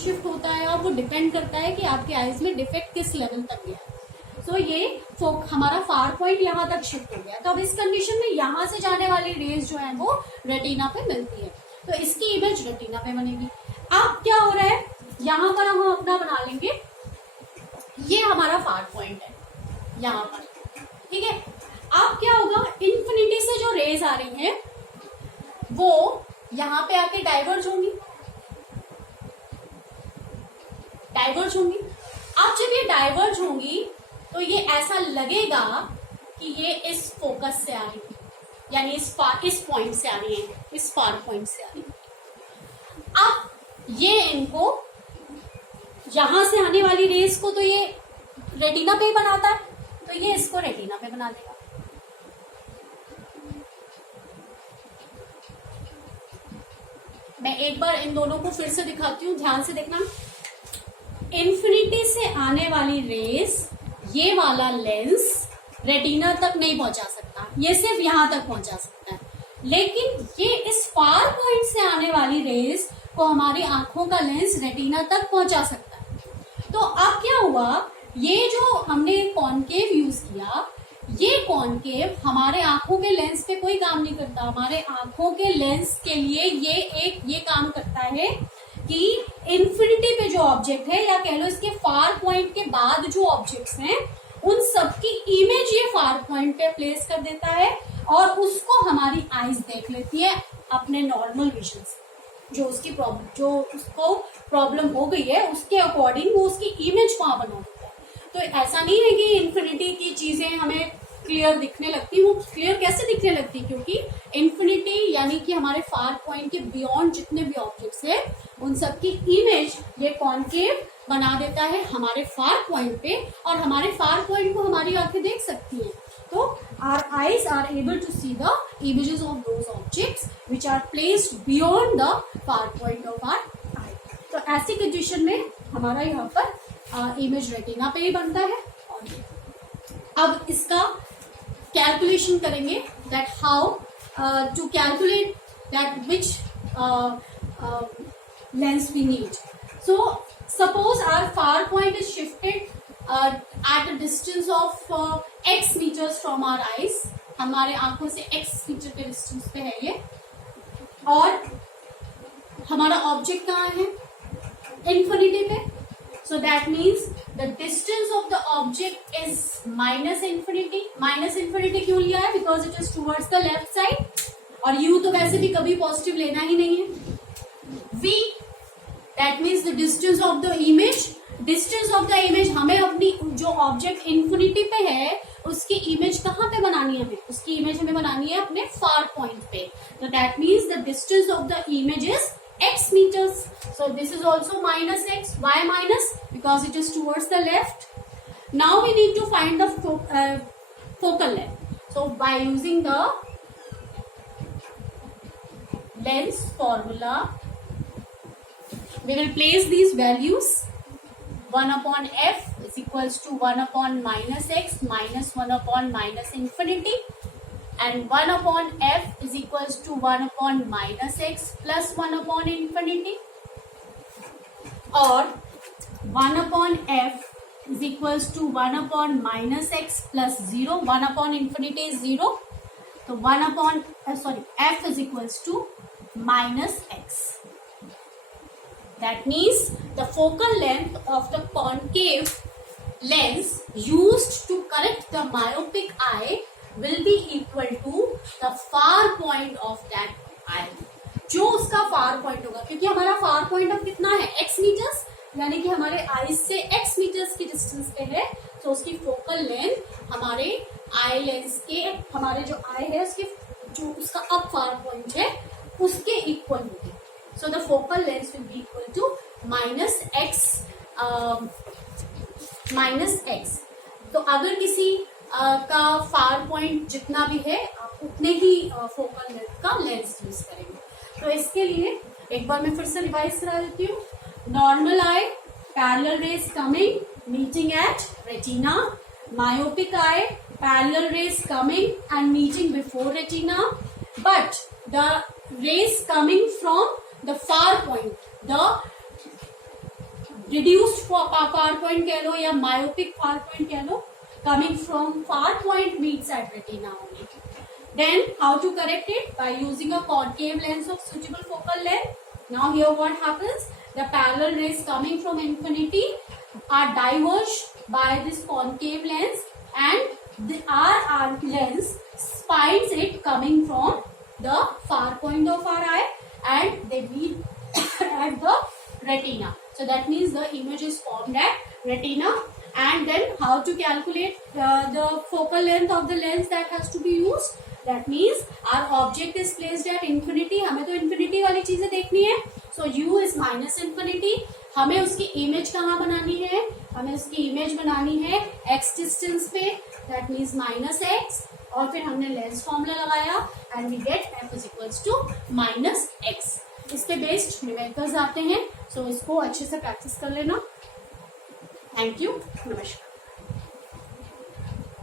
Shift होता है और वो डिपेंड करता है कि आपके आईज में डिफेक्ट किस लेवल तक गया है। तो ये हमारा फार पॉइंट यहाँ तक शिफ्ट हो गया। तो अब इस कंडीशन में यहाँ से जाने वाली रेज जो है वो रेटिना पे मिलती है, तो इसकी इमेज रेटिना पे बनेगी। अब क्या हो रहा है, यहाँ पर हम अपना बना लेंगे, ये हमारा फार पॉइंट है यहाँ पर, ठीक है। अब क्या होगा, इन्फिनिटी से जो रेज आ रही हैं वो यहाँ पे आके डाइवर्ज होंगी, डाइवर्ज होंगी। अब जब ये डाइवर्ज होंगी तो ये ऐसा लगेगा कि ये इस फोकस से आ रही है, यानी इस पॉइंट से आ रही है, इस फार पॉइंट से आ रही है। अब ये इनको यहां से आने वाली रेस को तो ये रेटिना पे ही बनाता है, तो ये इसको रेटिना पे बना देगा। मैं एक बार इन दोनों को फिर से दिखाती हूँ, ध्यान से देखना। इन्फिनिटी से आने वाली रेस, ये वाला लेंस रेटिना तक नहीं पहुंचा सकता, ये सिर्फ यहां तक पहुंचा सकता है, लेकिन ये इस फार पॉइंट से आने वाली रेस को हमारी आंखों का लेंस रेटिना तक पहुंचा सकता है। तो अब क्या हुआ, ये जो हमने कॉनकेव यूज किया, ये कॉनकेव हमारे आंखों के लेंस पे कोई काम नहीं करता। हमारे आंखों के लेंस के लिए ये काम करता है कि इन्फिनिटी पे जो ऑब्जेक्ट है, या कह लो इसके फार पॉइंट के बाद जो ऑब्जेक्ट्स हैं, उन सबकी इमेज ये फार पॉइंट पे प्लेस कर देता है और उसको हमारी आईज देख लेती है अपने नॉर्मल विजन से। जो उसको प्रॉब्लम हो गई है उसके अकॉर्डिंग वो उसकी इमेज वहां बना देता है। तो ऐसा नहीं है कि इन्फिनिटी की चीजें हमें क्लियर दिखने लगती, वो क्लियर कैसे दिखने लगती, क्योंकि इन्फिनिटी यानी कि हमारे फार पॉइंट के बियॉन्ड जितने भी ऑब्जेक्ट्स हैं उन सबकी इमेज ये कॉनकेव बना देता है हमारे फार पॉइंट पे, और हमारे फार पॉइंट को हमारी आंखें देख सकती हैं। तो our eyes are able to see the images of those objects which are placed beyond the far point of our eye. तो ऐसी कंडीशन में हमारा यहाँ पर इमेज रेटिना पे ही बनता है। अब इसका कैलकुलेशन करेंगे, that how to calculate that which lens we need. So suppose our far point is shifted at a distance of x meters from our eyes. हमारे आंखों से x मीटर के डिस्टेंस पे है ये, और हमारा ऑब्जेक्ट कहाँ है, इन्फिनिटी पे। So that means the distance of the object is minus infinity. Minus infinity क्यों लिया है, because it is towards the left side, और u तो वैसे भी कभी पॉजिटिव लेना ही नहीं है। v that means the distance of the image. Distance of the image, हमें अपनी जो ऑब्जेक्ट इन्फिनिटी पे है उसकी इमेज कहाँ पे बनानी है, हमें उसकी इमेज हमें बनानी है अपने फार पॉइंट पे। तो that means the distance of the image is x meters. So this is also minus x. Why minus? Because it is towards the left. Now we need to find the focal length. So by using the lens formula, we will place these values. 1 upon f is equals to 1 upon minus x minus 1 upon minus infinity, and 1 upon f is equals to 1 upon minus x plus 1 upon infinity, or 1 upon f is equals to 1 upon minus x plus 0. 1 upon infinity is 0, so 1 upon f is equals to minus x. That means the focal length of the concave lens used to correct the myopic eye will be equal to the far point of that eye. जो उसका far point होगा, क्योंकि हमारा far point अब कितना है, x metres, यानी कि हमारे आईज से x मीटर्स की डिस्टेंस पे है, तो उसकी फोकल लेंथ हमारे आई लेंस के, हमारे जो आई है उसके जो उसका अब फार पॉइंट है उसके इक्वल होगी। So the focal length will be equal to minus x. तो अगर किसी का फार पॉइंट जितना भी है आप उतने ही फोकल लेंथ का लेंस यूज करेंगे। तो इसके लिए एक बार मैं फिर से रिवाइज करा देती हूँ। Normal I, parallel rays coming meeting at retina, myopic eye, parallel rays coming and meeting before retina, but the rays coming from the far point, the reduced far point कह लो या मायोपिक फार पॉइंट कह लो, coming from far point meets at retina only. Then how to correct it? By using a concave lens of suitable focal length. Now here what happens? The parallel rays coming from infinity are diverged by this concave lens, and our lens finds it coming from the far point of our eye, and they meet at the retina. So that means the image is formed at retina. And then how to calculate the focal length of the lens that has to be used? That means our object is placed at infinity. हमें तो infinity वाली चीजें देखनी है. So u is minus infinity. हमें उसकी image कहाँ बनानी है? हमें उसकी इमेज बनानी है x डिस्टेंस पे. That means minus x. और फिर हमने लेंस फॉर्मूला लगाया and we get f is equals to minus x. इस पे बेस्ड न्यूमेरिकल्स आते हैं. So इसको अच्छे से प्रैक्टिस कर लेना. Thank you. नमस्कार.